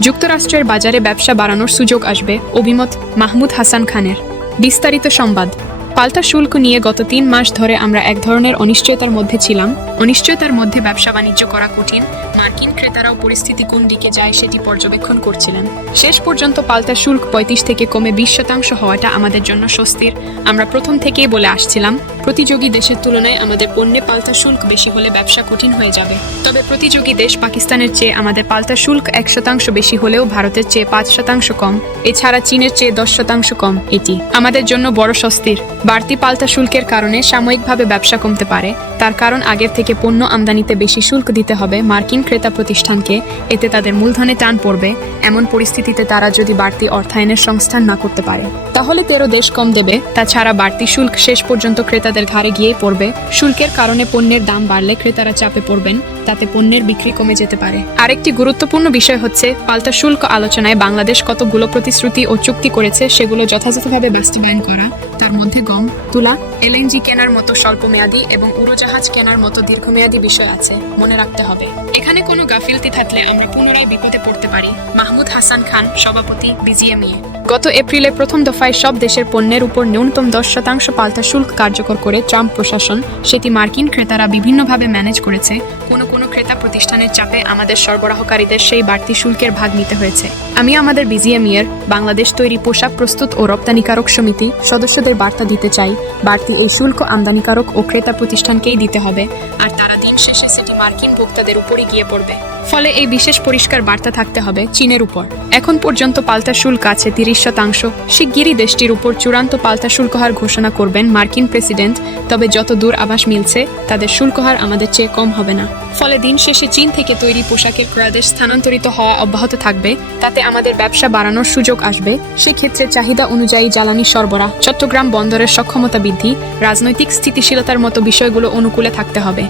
যুক্তরাষ্ট্রের বাজারে ব্যবসা বাড়ানোর সুযোগ আসবে, অভিমত মাহমুদ হাসান খানের। বিস্তারিত সংবাদ। পাল্টা শুল্ক নিয়ে গত তিন মাস ধরে আমরা এক ধরনের অনিশ্চয়তার মধ্যে ছিলাম। অনিশ্চয়তার মধ্যে ব্যবসা বাণিজ্য করা কঠিন। মার্কিন ক্রেতারাও পরিস্থিতি কোন দিকে যায় সেটি পর্যবেক্ষণ করছিলেন। শেষ পর্যন্ত পাল্টা শুল্ক পঁয়ত্রিশ থেকে কমে বিশ শতাংশ হওয়াটা আমাদের জন্য স্বস্তির। আমরা প্রথম থেকেই বলে আসছিলাম প্রতিযোগী দেশের তুলনায় আমাদের পণ্যে পাল্টা শুল্ক বেশি হলে ব্যবসা কঠিন হয়ে যাবে। তবে প্রতিযোগী দেশ পাকিস্তানের চেয়ে আমাদের পাল্টা শুল্ক এক শতাংশ বেশি হলেও ভারতের চেয়ে পাঁচ শতাংশ কম। এছাড়া চীনের চেয়ে দশ শতাংশ কম এটি। আমাদের জন্য বড় স্বস্তির। বাড়তি পাল্টা শুল্কের কারণে সাময়িকভাবে ব্যবসা কমতে পারে। তার কারণ আগের থেকে পণ্য আমদানিতে বেশি শুল্ক দিতে হবে মার্কিন ক্রেতা প্রতিষ্ঠানকে। এতে তাদের মূলধনে টান পড়বে। এমন পরিস্থিতিতে তারা যদি বাড়তি অর্থায়নের সংস্থান না করতে পারে। তাহলে তেরো দেশ কম দেবে। তাছাড়া বাড়তি শুল্ক শেষ পর্যন্ত ক্রেতাদের ঘাড়ে গিয়ে পড়বে। শুল্কের কারণে পণ্যের দাম বাড়লে ক্রেতারা চাপে পড়বেন, তাতে পণ্যের বিক্রি কমে যেতে পারে। আরেকটি গুরুত্বপূর্ণ বিষয় হচ্ছে, পাল্টা শুল্ক আলোচনায় বাংলাদেশ কতগুলো প্রতিশ্রুতি ও চুক্তি করেছে সেগুলো যথাযথভাবে বাস্তবায়ন করা। তার মধ্যে গম, তুলা এলএনজি কেনার মতো স্বল্পমেয়াদী এবং উড়োজাহাজ কেনার মতো দীর্ঘমেয়াদী বিষয় আছে, মনে রাখতে হবে। এখানে কোনো গাফিলতি থাকলে আমরা পুনরায় বিপদে পড়তে পারি। মাহমুদ হাসান খান, সভাপতি বিজিএমইএ গত এপ্রিলে প্রথম দফায় সব দেশের পণ্যের উপর ন্যূনতম দশ শতাংশ পাল্টা শুল্ক কার্যকর করে ট্রাম্প প্রশাসন, সেটি মার্কিন ক্রেতারা বিভিন্নভাবে ম্যানেজ করেছে। কোনো কোনো ক্রেতা প্রতিষ্ঠানের চাপে আমাদের সরবরাহকারীদের সেই বাড়তি শুল্কের ভাগ নিতে হয়েছে। আমি আমাদের বিজিএমইয়ের বাংলাদেশ তৈরি পোশাক প্রস্তুত ও রপ্তানিকারক সমিতি সদস্যদের বার্তা দিতে চাই। বাড়তি এই শুল্ক আমদানিকারক ও ক্রেতা প্রতিষ্ঠানকেই দিতে হবে। আর তারা দিন শেষে সেটি মার্কিন ভোক্তাদের উপরে গিয়ে পড়বে। ফলে এই বিশেষ পরিষ্কার বার্তা থাকতে হবে চীনের উপর। এখন পর্যন্ত পাল্টা শুল্ক আছে তিরিশ শতাংশ। শিগগিরই দেশটির উপর চূড়ান্ত পাল্টা শুল্ক হার ঘোষণা করবেন মার্কিন প্রেসিডেন্ট। তবে যত দূর আভাস মিলছে, তাদের শুল্ক হার আমাদের চেয়ে কম হবে না। ফলে দিন শেষে চীন থেকে তৈরি পোশাকের ক্রয়াদেশ স্থানান্তরিত হওয়া অব্যাহত থাকবে। তাতে আমাদের ব্যবসা বাড়ানোর সুযোগ আসবে। সেক্ষেত্রে চাহিদা অনুযায়ী জ্বালানি সরবরাহ, চট্টগ্রাম বন্দরের সক্ষমতা বৃদ্ধি, রাজনৈতিক স্থিতিশীলতার মতো বিষয়গুলো অনুকূলে থাকতে হবে।